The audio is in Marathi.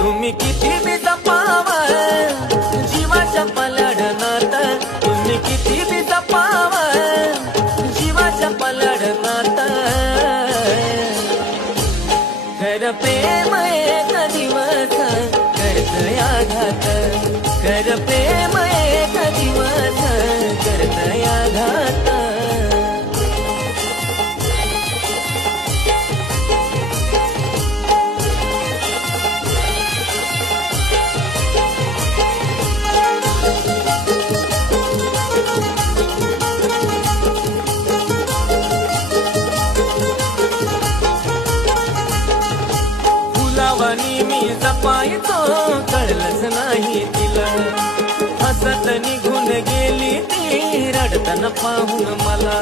तुम्ही किती बी जपाव जीवाच्या पलाडनात, तुम्ही किती बी जपाव जीवाच्या पलाडनात. खर प्रेम एक दिवस करतय आघात, खर प्रेम एक दिवस करतय आघात. फुलावानी मी जपायचो कळलंच नाही तिला, हसत निघून गेली ती रडताना पाहून मला.